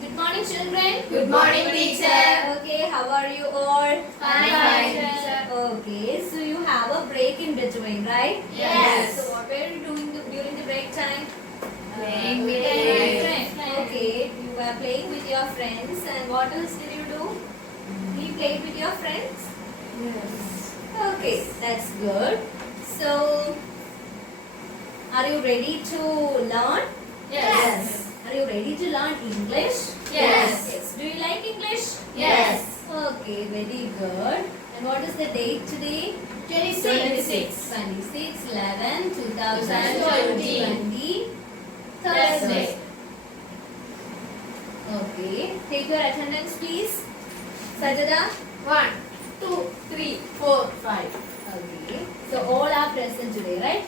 Good morning, children. Good morning, teacher. Okay, how are you all? Fine, teacher. Okay, so you have a break in between, right? Yes. So what were you doing during the break time? Playing with Playing friends. Okay, you were playing with your friends, and what else did you do? You played with your friends? Yes. Okay, that's good. So, are you ready to learn? Yes. Are you ready to learn English? Yes. Do you like English? Yes. Okay, very good. And what is the date today? 26. 26 11 2020 Thursday. Okay, take your attendance please. Sajada? 1, 2, 3, 4, 5. Okay, so all are present today, right?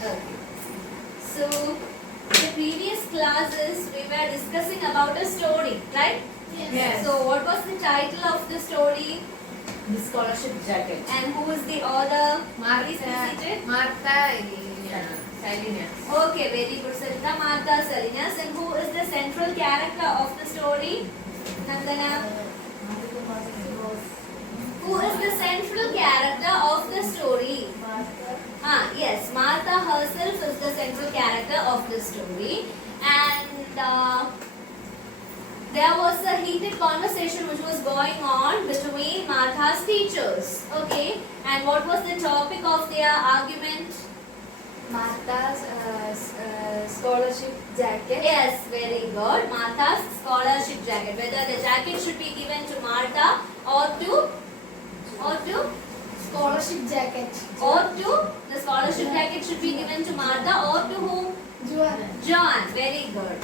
Okay. So, the previous classes we were discussing about a story, right? Yes. So, what was the title of the story? The scholarship jacket. And who is the author? Please be Martha. seated. Martha. Salinas. Okay, very good. Sarita Martha Salinas. And who is the central character of the story? Nandana. Who is the central character of the story? Yes, Martha herself is the central character of the story. And there was a heated conversation which was going on between Martha's teachers. Okay, and what was the topic of their argument? Martha's scholarship jacket. Yes, very good. Martha's scholarship jacket. Whether the jacket should be given to Martha or to Scholarship jacket. the scholarship jacket should be given to Martha or to whom? John. Very good.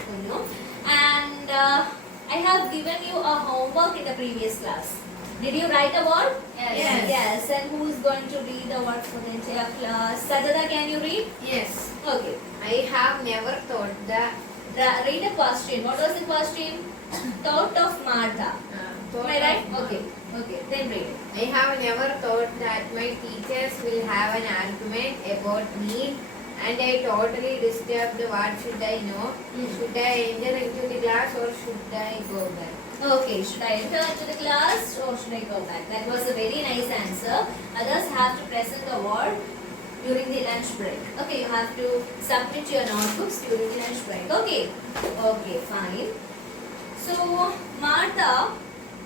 And I have given you a homework in the previous class. Did you write a word? Yes. Yes. And who is going to read the word for the entire class? Sajada, can you read? Yes. Okay. I have never thought that. Read a question. What was the question? Thought of Martha. Am I right? Okay. Okay. Then read it. I have never thought that my teachers will have an argument about me, and I totally disturbed. What should I know? Should I enter into the class or should I go back? Okay, should I enter into the class or should I go back? That was a very nice answer. Others have to present the word during the lunch break. Okay, you have to submit your notebooks during the lunch break. Okay, okay, fine. So, Martha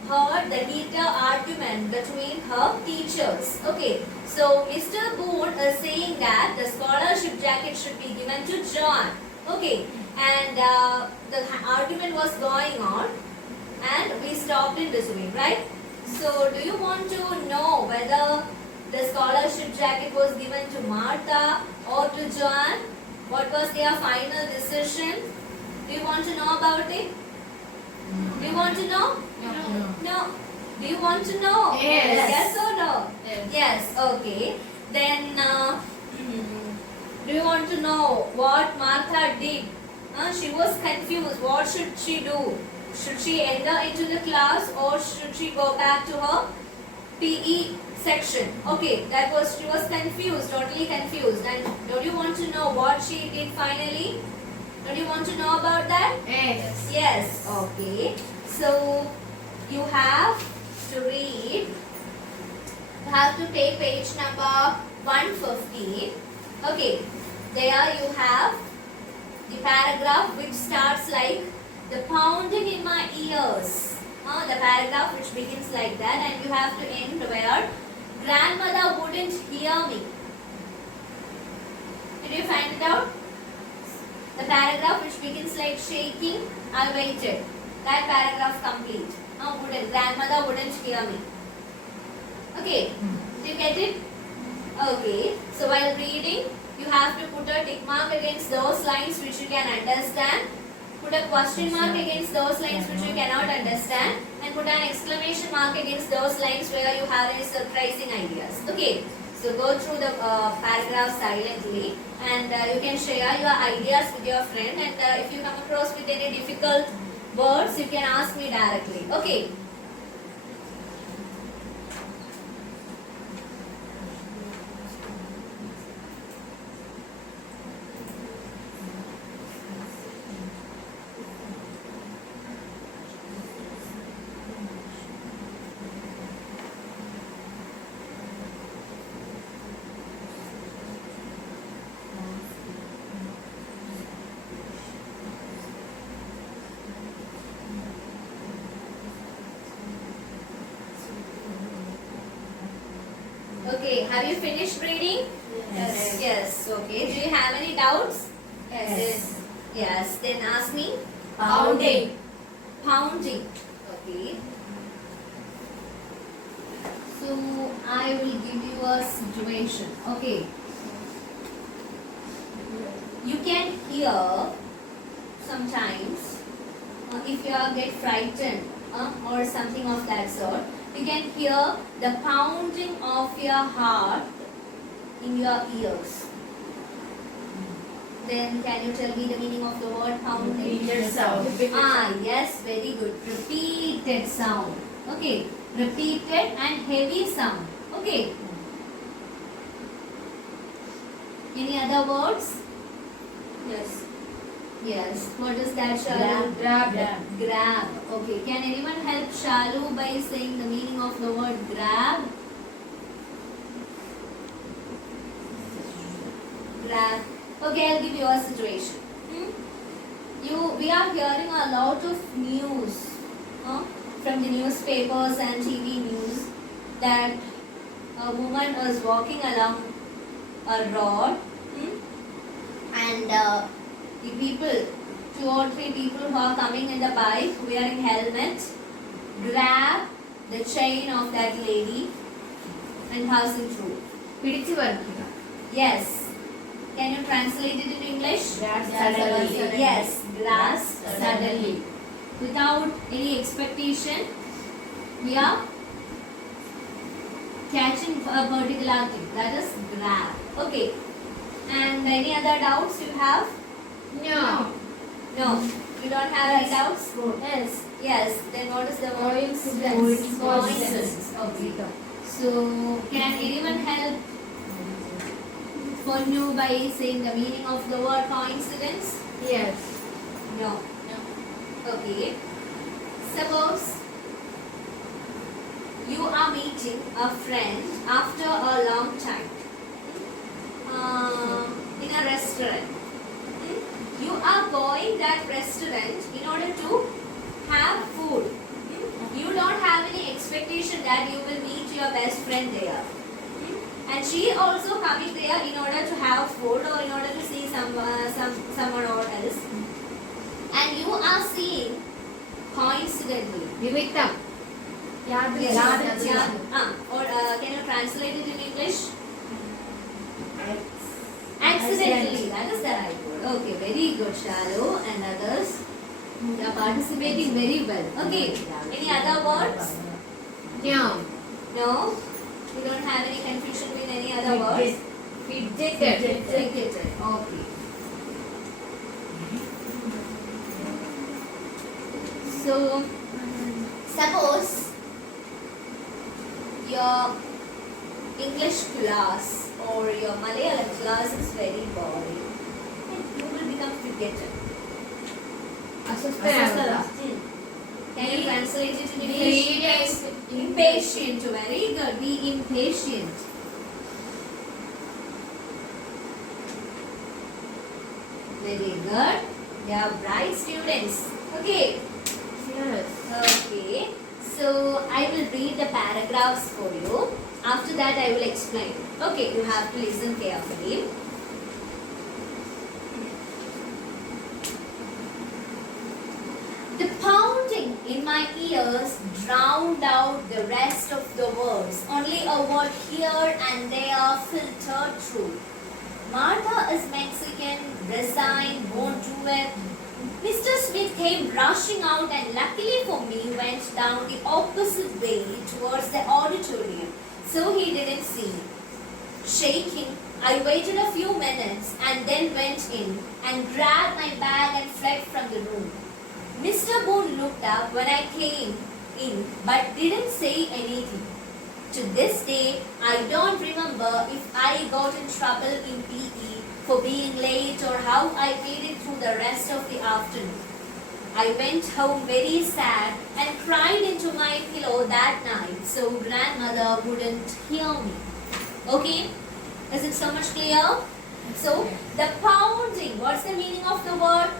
heard the heated argument between her teachers. Okay, so Mr. Boone is saying that the scholarship jacket should be given to John. Okay, and the argument was going on. And we stopped in between, right? So, do you want to know whether the scholarship jacket was given to Martha or to John? What was their final decision? Do you want to know about it? Do you want to know? No. Do you want to know? Yes. Yes or no? Yes. Yes. Okay. Then, do you want to know what Martha did? She was confused. What should she do? Should she enter into the class or should she go back to her PE section? Okay, she was confused, totally confused. And don't you want to know what she did finally? Don't you want to know about that? Yes. Yes. Okay. So you have to read. You have to take page number 115. Okay. There you have the paragraph which starts like the pounding in my ears. The paragraph which begins like that, and you have to end where grandmother wouldn't hear me. Did you find it out? The paragraph which begins like shaking, I waited. That paragraph complete. Grandmother wouldn't hear me. Okay, did you get it? Okay, so while reading, you have to put a tick mark against those lines which you can understand. Put a question mark against those lines which you cannot understand, and put an exclamation mark against those lines where you have any surprising ideas. Okay, so go through the paragraph silently, and you can share your ideas with your friend, and if you come across with any difficult words, you can ask me directly. Okay. Have you finished reading? Yes. Yes. Okay. Do you have any doubts? Yes. Yes. Then ask me. Pounding. Pounding. Okay. So I will give you a situation. Okay. You can hear sometimes if you are get frightened or something of that sort. You can hear the pounding of your heart in your ears. Then can you tell me the meaning of the word pounding? Repeated sound. Ah, yes, very good. Repeated sound. Okay. Repeated and heavy sound. Okay. Any other words? Yes. Yes. What is that, Shalu? Grab. Grab. Okay. Can anyone help Shalu by saying the meaning of the word grab? Grab. Okay, I'll give you a situation. We are hearing a lot of news from the newspapers and TV news that a woman was walking along a road and the people, 2 or 3 people who are coming in the bike wearing helmet, grab the chain of that lady and passing through. പിടിച്ചു പറിക്കുക. Yes. Can you translate it in English? Grab suddenly. Yes, grasp suddenly. Without any expectation, we are catching a particular thing. That is grab. Okay. And any other doubts you have? No. No. You don't have any doubts? Yes. Yes. Then what is the word? Coincidence. Coincidence. Okay. So, can anyone help Ponu by saying the meaning of the word coincidence? Yes. No. Okay. Suppose you are meeting a friend after a long time in a restaurant. You are going that restaurant in order to have food. You don't have any expectation that you will meet your best friend there. And she also coming there in order to have food or in order to see someone or else. And you are seeing coincidentally. നിമിത്തം. Or can you translate it in English? Accidentally. That is the right word. Okay, very good, Shalu and others. You are participating very well. Okay. Any other words? No. No? You don't have any confusion with any other words? Fidgeted. Fidgeted. Okay. So, suppose your English class or your Malayalam class is very boring, you will become fidgeted. അസ്വസ്ഥനാകുക. Can you translate it in English? Impatient. Impatient. Very good. Be impatient. Very good. They are bright students. Okay. Yes. Okay. So I will read the paragraphs for you. After that I will explain. Okay. You have to listen carefully. The pounding in my ears drowned out the rest of the words. Only a word here and there filtered through. Martha is Mexican, resigned, won't do it. Mr. Smith came rushing out and luckily for me went down the opposite way towards the auditorium, so he didn't see me. Shaking, I waited a few minutes and then went in and grabbed my bag and fled from the room. Mr. Boone looked up when I came in but didn't say anything. To this day, I don't remember if I got in trouble in PE for being late or how I made it through the rest of the afternoon. I went home very sad and cried into my pillow that night so grandmother wouldn't hear me. Okay? Is it so much clear? So, the pounding, what's the meaning of the word?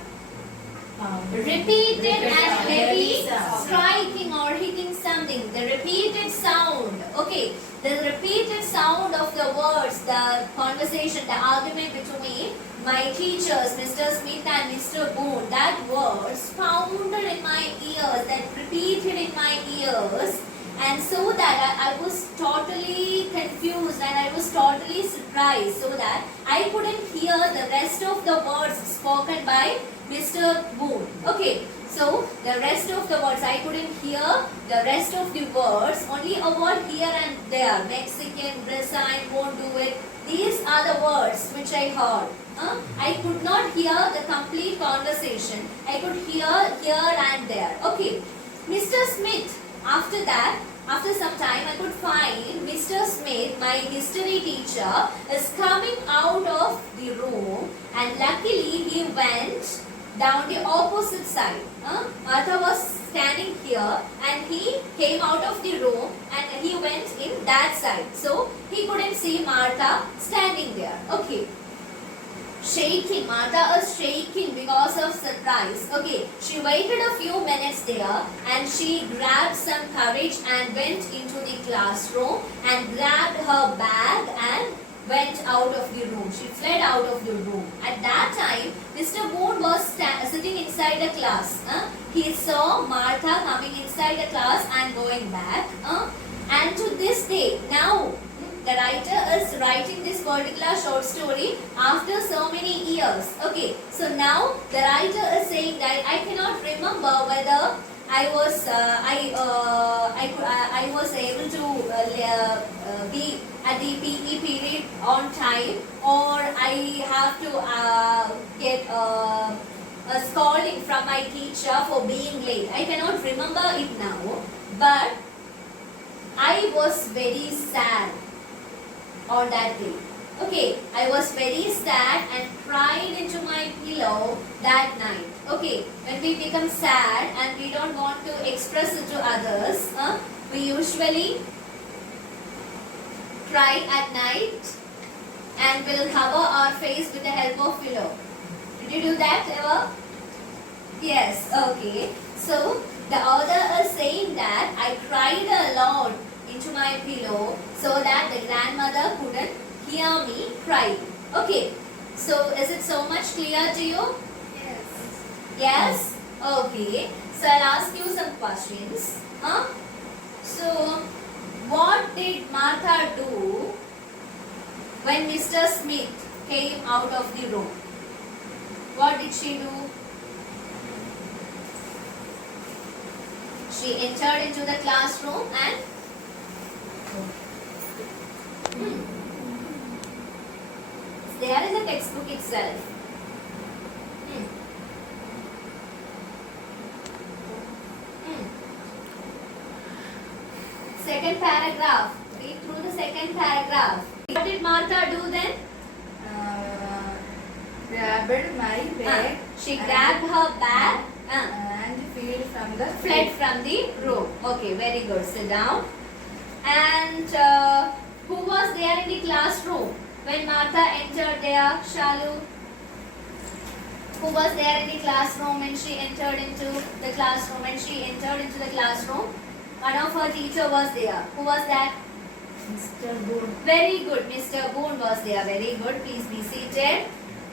Repeated and heavy striking or hitting something. The repeated sound. Okay. the repeated sound of the words, the conversation, the argument between my teachers, Mr. Smith and Mr. Boone, that words founded in my ears, that repeated in my ears, and so that I was totally confused and I was totally surprised, so that I couldn't hear the rest of the words spoken by Mr. Boone. Okay, so the rest of the words, I couldn't hear the rest of the words, only a word here and there. Mexican, Brazilian, won't do it. These are the words which I heard. I could not hear the complete conversation. I could hear here and there. Okay, Mr. Smith, after that, after some time, I could find Mr. Smith, my history teacher, is coming out of the room, and luckily he went down the opposite side. Martha was standing here and he came out of the room and he went in that side. So he couldn't see Martha standing there. Okay. Shaking. Martha is shaking because of surprise. Okay. She waited a few minutes there and she grabbed some courage and went into the classroom and grabbed her bag and went out of the room. She fled out of the room. At that time, Mr. Boone was sitting inside the class. He saw Martha coming inside the class and going back. And to this day, now the writer is writing this particular short story after so many years. Okay, so now the writer is saying that I cannot remember whether I was able to be at the PE period on time, or I have to get a scolding from my teacher for being late. I cannot remember it now, but I was very sad on that day. Okay, I was very sad and cried into my pillow that night. Okay, when we become sad and we don't want to express it to others, we usually cry at night and will cover our face with the help of pillow. Did you do that ever? Yes, okay. So the author is saying that I cried a lot into my pillow so that the grandmother couldn't hear me cry. Okay, so is it so much clear to you? Yes. Yes? Okay. So I'll ask you some questions. So what did Martha do when Mr. Smith came out of the room? What did she do? She entered into the classroom and there in the textbook itself. Second paragraph. Read through the second paragraph. What did Martha do then? Grabbed my bag. She grabbed her bag and fled from the room. Okay, very good. Sit down. And who was there in the classroom when Martha entered there? Shalu. Who was there in the classroom when she entered into the classroom? When she entered into the classroom, one of her teacher was there. Who was that? Mr. Boone. Very good. Mr. Boone was there. Very good. Please be seated.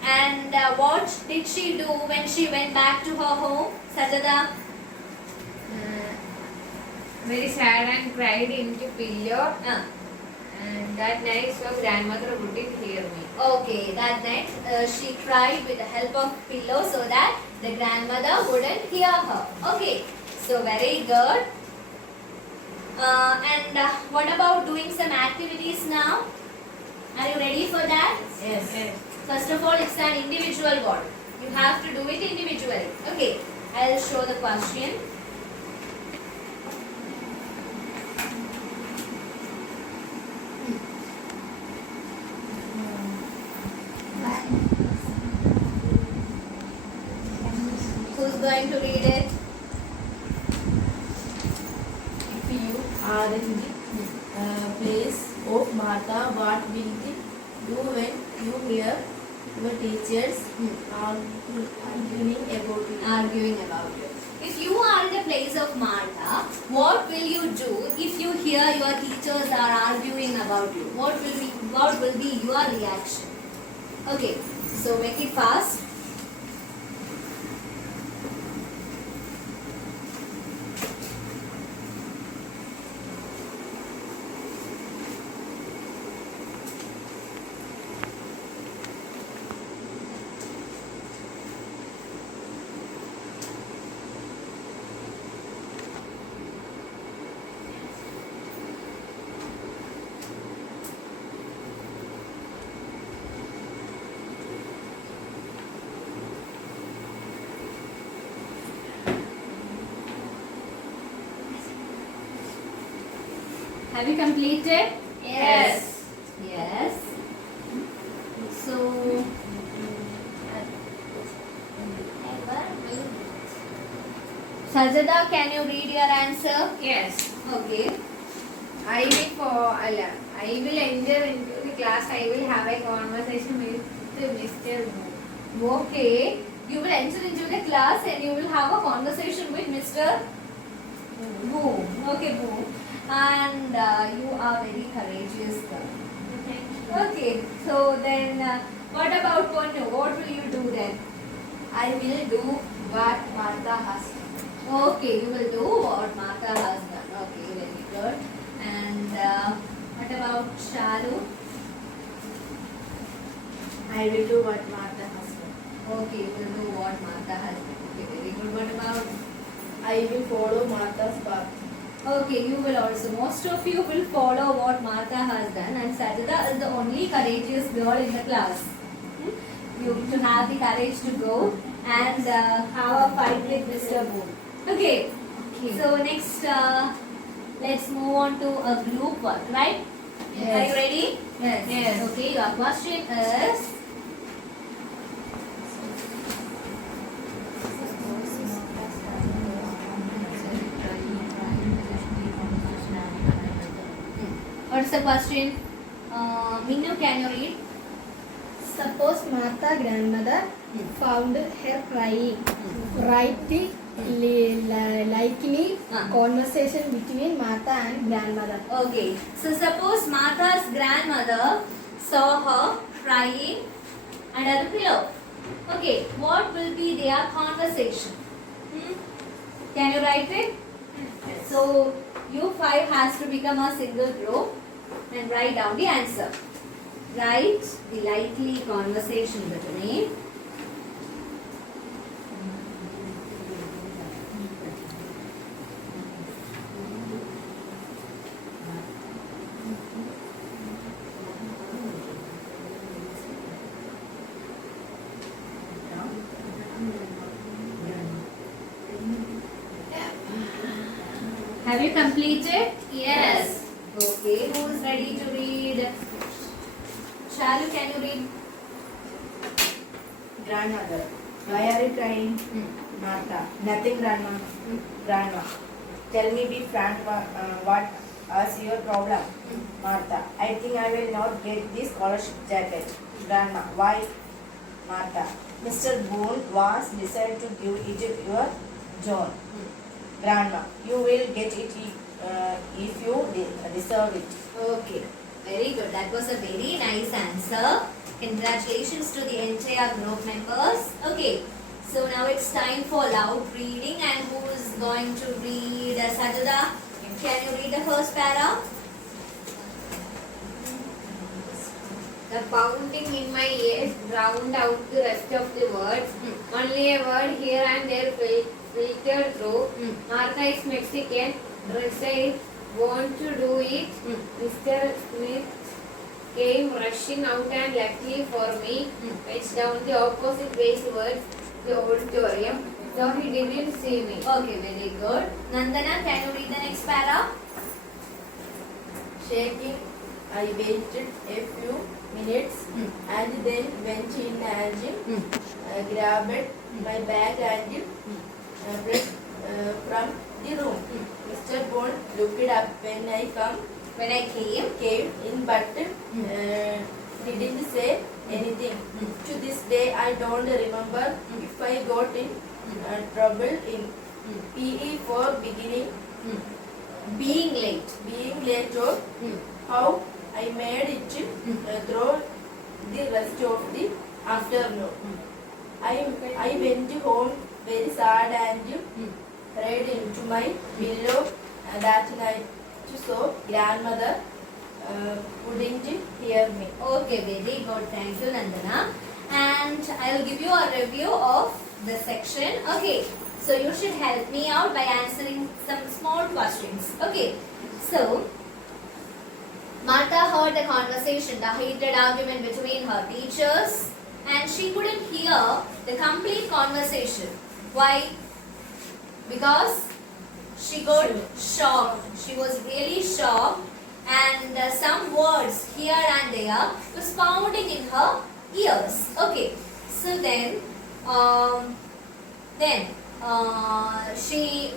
And what did she do when she went back to her home? Sajada? Very sad and cried into pillow. And that night, so grandmother wouldn't hear me. Okay, that night she cried with the help of pillow so that the grandmother wouldn't hear her. Okay, so very good. And what about doing some activities now? Are you ready for that? Yes. First of all, it's an individual work. You have to do it individually. Okay, I'll show the question. Who's going to read it? If you are in the place of Martha, what will you do when you hear your teachers arguing about it? Arguing about it. If you are in the place of Martha, what will you do if you hear your teachers are arguing about you? What will be your reaction? Okay, so make it fast. Have you completed? Yes. Yes. So, Sajada, can you read your answer? Yes. Okay. I will enter into the class. I will have a conversation with Mr. Moon. Okay. You will enter into the class and you will have a conversation with Mr. Boom. Okay, Boom. And you are very courageous girl. Okay. So then, what about Ponu? What will you do then? I will do what Martha has done. Okay, you will do what Martha has done. Okay, very good. And what about Shalu? I will do what Martha has done. Okay, you will do what Martha has done. Okay, very good. What about? I will follow Martha's path. Okay, you will also. Most of you will follow what Martha has done, and Sajada is the only courageous girl in the class. You to have the courage to go and have a fight with Mr. Boone. Okay. So next, let's move on to a group work, right? Yes. Are you ready? Yes. Okay. Your question is. What's the question? Minu, can you read? Suppose Martha grandmother found her crying. Write the likely conversation between Martha and grandmother. Okay. So suppose Martha's grandmother saw her crying under the pillow. Okay. What will be their conversation? Can you write it? So you five has to become a single group and write down the answer. Write the likely conversation between Have you completed? Yes. Okay. Who is ready to read? Shalu, can you read? Grandmother, why are you crying? Martha, nothing, grandma. Grandma, tell me, be frank, what is your problem? Martha, I think I will not get this scholarship jacket. Grandma, why? Martha, Mr. Boone was decided to give it to your John. Grandma, you will get it if you deserve it. Okay. Very good. That was a very nice answer. Congratulations to the entire group members. Okay. So now it's time for loud reading, and who is going to read? Sajada, can you read the first para? The pounding in my ears drowned out the rest of the words. Only a word here and there filtered through. Martha is Mexican. Recite, want to do it. Mr. Smith came rushing out and luckily for me fetched down the opposite way towards the auditorium. So he didn't see me. Okay, very good. Nandana, can you read the next para? Shaking, I waited a few minutes and then went in and grabbed my bag and fled from the room. Mr. Bond looked up when I came in but didn't say anything. To this day, I don't remember if I got in trouble PE for beginning, Being late. being late, or how I made it through the rest of the afternoon. I went home very sad and cried into my pillow that night, so grandmother wouldn't hear me. Okay, very good. Thank you, Nandana. And I will give you a review of the section. Okay, so you should help me out by answering some small questions. Okay, so Martha heard the conversation, the heated argument between her teachers, and she couldn't hear the complete conversation. Why? Because she got shocked. She was really shocked, and some words here and there was pounding in her ears. Okay, so then she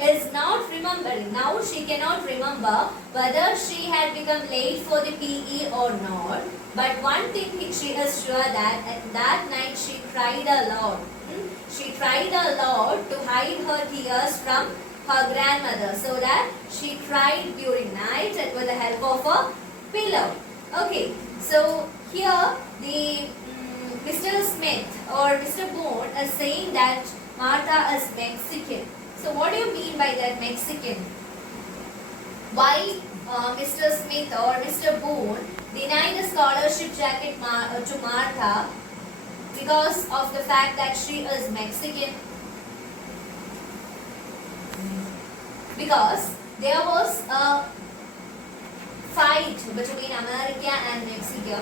is not remembering. Now she cannot remember whether she had become late for the PE or not. But one thing she is sure that at that night she cried a lot. She tried a lot to hide her tears from her grandmother, so that she cried during night and with the help of a pillow. Okay, so here the Mr. Smith or Mr. Boone is saying that Martha is Mexican. So what do you mean by that, Mexican? Why Mr. Smith or Mr. Boone denied the scholarship jacket to Martha? Because of the fact that she is Mexican. Because there was a fight between America and Mexico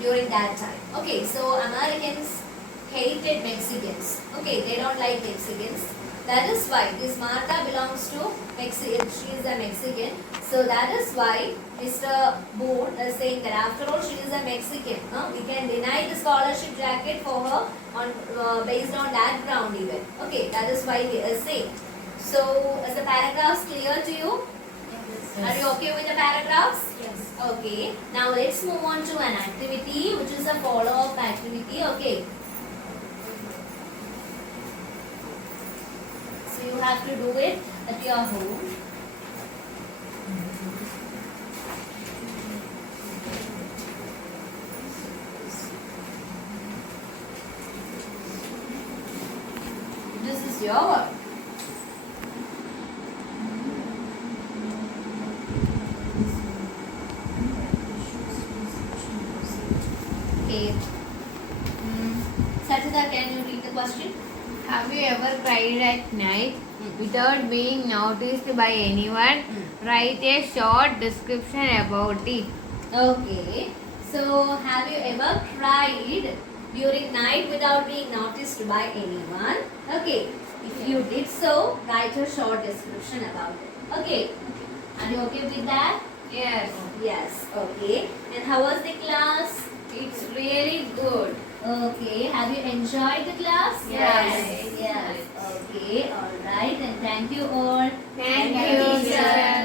during that time. Okay, so Americans hated Mexicans. Okay, they don't like Mexicans. That is why this Martha belongs to Mexican. She is a Mexican. So that is why Mr. Boone is saying that after all she is a Mexican. We can deny the scholarship jacket for her on based on that ground even. Okay, that is why he is saying. So is the paragraphs clear to you? Are you okay with the paragraphs? Yes. Okay. Now let's move on to an activity which is a follow-up activity. Okay. So you have to do it at your home. This is your work. Okay. Satida, can you read the question? Have you ever cried at night without being noticed by anyone? Write a short description about it. Okay. So, have you ever cried during night without being noticed by anyone? Okay. If you did so, write a short description about it. Okay. Are you okay with that? Yes, Yes. Okay. And how was the class? it's really good. Okay. Have you enjoyed the class? Yes. Yes. Okay. All right. And thank you all. Thank you, you, teacher. sir.